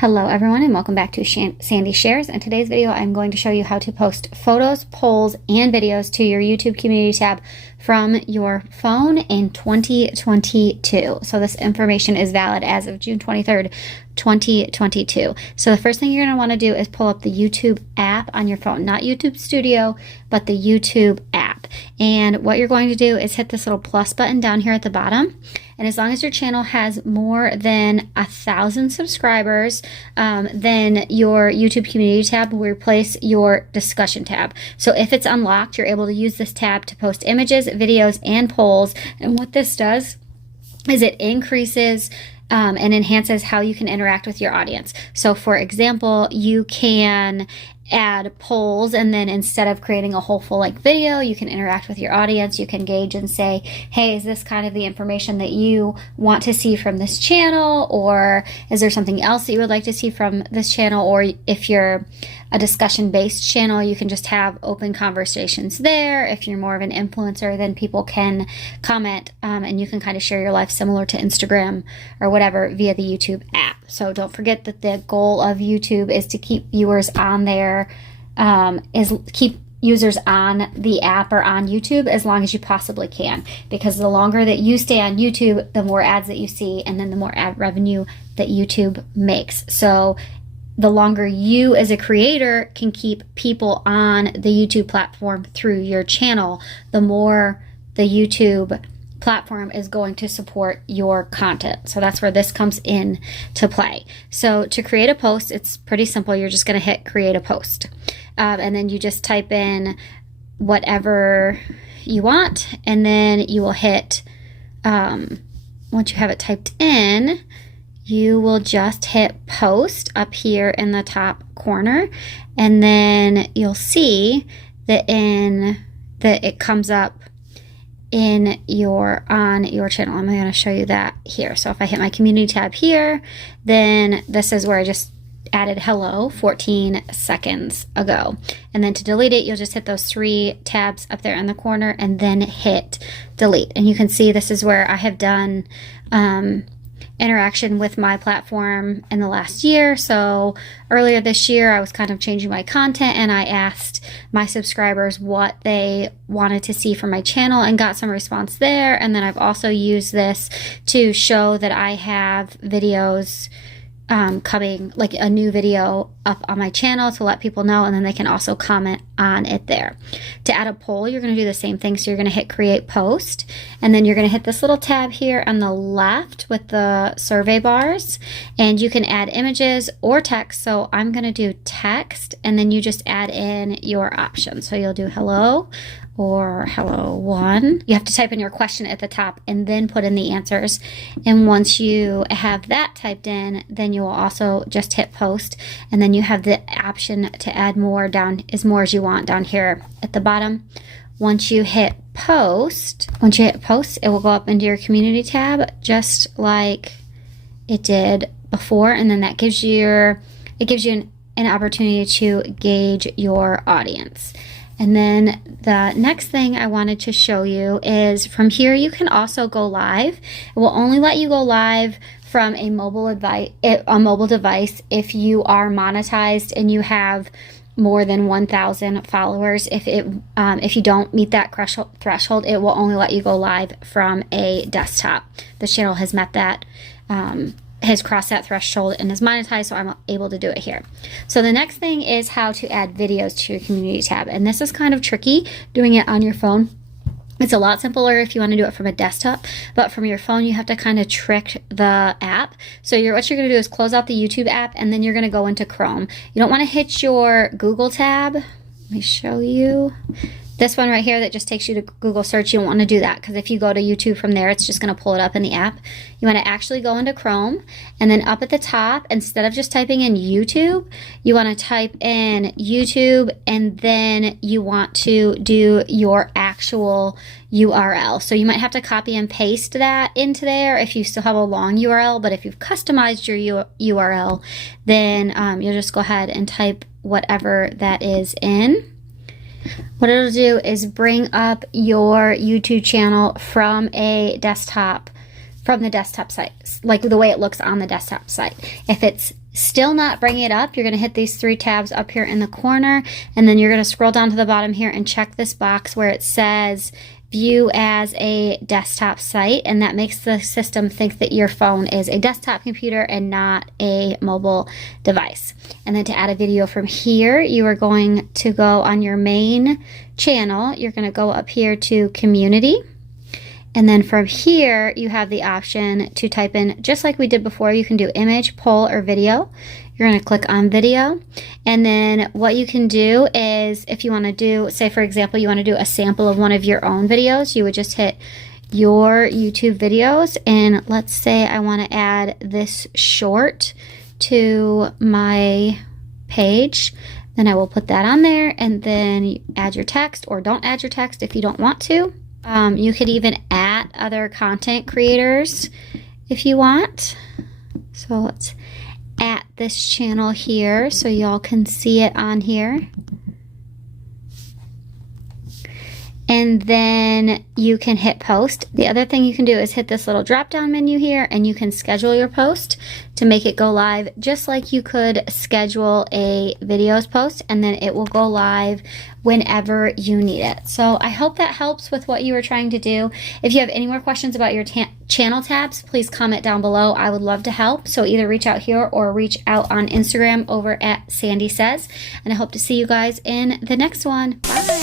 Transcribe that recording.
Hello everyone and welcome back to Sandy Shares. In today's video I'm going to show you how to post photos, polls, and videos to your YouTube community tab from your phone in 2022. So this information is valid as of June 23rd, 2022. So the first thing you're going to want to do is pull up the YouTube app on your phone, not YouTube Studio, but the YouTube app. And what you're going to do is hit this little plus button down here at the bottom. And as long as your channel has more than 1,000 subscribers, then your YouTube community tab will replace your discussion tab. So if it's unlocked, you're able to use this tab to post images, videos, and polls. And what this does is it increases and enhances how you can interact with your audience. So for example, you can add polls, and then instead of creating a whole full length video, you can interact with your audience. You can gauge and say, hey, is this kind of the information that you want to see from this channel, or is there something else that you would like to see from this channel? Or if you're a discussion based channel, you can just have open conversations there. If you're more of an influencer, then people can comment and you can kind of share your life similar to Instagram or whatever via the YouTube app. So don't forget that the goal of YouTube is to keep viewers on there, keep users on the app or on YouTube as long as you possibly can, because the longer that you stay on YouTube, the more ads that you see, and then the more ad revenue that YouTube makes. So the longer you as a creator can keep people on the YouTube platform through your channel, the more the YouTube platform is going to support your content. So that's where this comes in to play. So to create a post, it's pretty simple. You're just going to hit create a post. And then you just type in whatever you want. And then you will hit, once you have it typed in, you will just hit post up here in the top corner. And then you'll see that it comes up on your channel. I'm going to show you that here. So if I hit my community tab here, then this is where I just added hello 14 seconds ago. And then to delete it, you'll just hit those three tabs up there in the corner and then hit delete. And you can see this is where I have done interaction with my platform in the last year. So earlier this year, I was kind of changing my content and I asked my subscribers what they wanted to see from my channel and got some response there. And then I've also used this to show that I have videos coming, like a new video up on my channel, to let people know, and then they can also comment on it there. To add a poll, you're going to do the same thing. So you're going to hit create post, and then you're going to hit this little tab here on the left with the survey bars, and you can add images or text. So I'm going to do text, and then you just add in your options. So you'll do hello or hello one. You have to type in your question at the top and then put in the answers. And once you have that typed in, then you will also just hit post, and then you have the option to add more down as you want down here at the bottom. Once you hit post, it will go up into your community tab just like it did before, and then that gives you an opportunity to gauge your audience. And then the next thing I wanted to show you is from here you can also go live. It will only let you go live from a mobile device if you are monetized and you have more than 1,000 followers. If you don't meet that threshold, it will only let you go live from a desktop. The channel has met that, has crossed that threshold and is monetized, so I'm able to do it here. So the next thing is how to add videos to your community tab, and this is kind of tricky doing it on your phone. It's a lot simpler if you want to do it from a desktop, but from your phone you have to kind of trick the app. So what you're going to do is close out the YouTube app, and then you're going to go into Chrome. You don't want to hit your Google tab. Let me show you. This one right here that just takes you to Google search, you don't want to do that, because if you go to YouTube from there, it's just going to pull it up in the app. You want to actually go into Chrome, and then up at the top, instead of just typing in YouTube, you want to type in YouTube, and then you want to do your actual URL. So you might have to copy and paste that into there if you still have a long URL, but if you've customized your URL, then you'll just go ahead and type whatever that is in. What it'll do is bring up your YouTube channel from the desktop site, like the way it looks on the desktop site. If it's still not bringing it up, you're going to hit these 3 tabs up here in the corner, and then you're going to scroll down to the bottom here and check this box where it says view as a desktop site, and that makes the system think that your phone is a desktop computer and not a mobile device. And then to add a video from here, you are going to go on your main channel. You're going to go up here to community. And then from here, you have the option to type in, just like we did before, you can do image, poll, or video. You're going to click on video. And then what you can do is, if you want to do, say for example, you want to do a sample of one of your own videos, you would just hit your YouTube videos. And let's say I want to add this short to my page. Then I will put that on there, and then you add your text, or don't add your text if you don't want to. You could even add other content creators if you want. So let's at this channel here so y'all can see it on here. And then you can hit post. The other thing you can do is hit this little drop down menu here, and you can schedule your post to make it go live, just like you could schedule a videos post, and then it will go live whenever you need it. So I hope that helps with what you were trying to do. If you have any more questions about your channel tabs, please comment down below. I would love to help. So either reach out here or reach out on Instagram over at Sandy Says. And I hope to see you guys in the next one. Bye.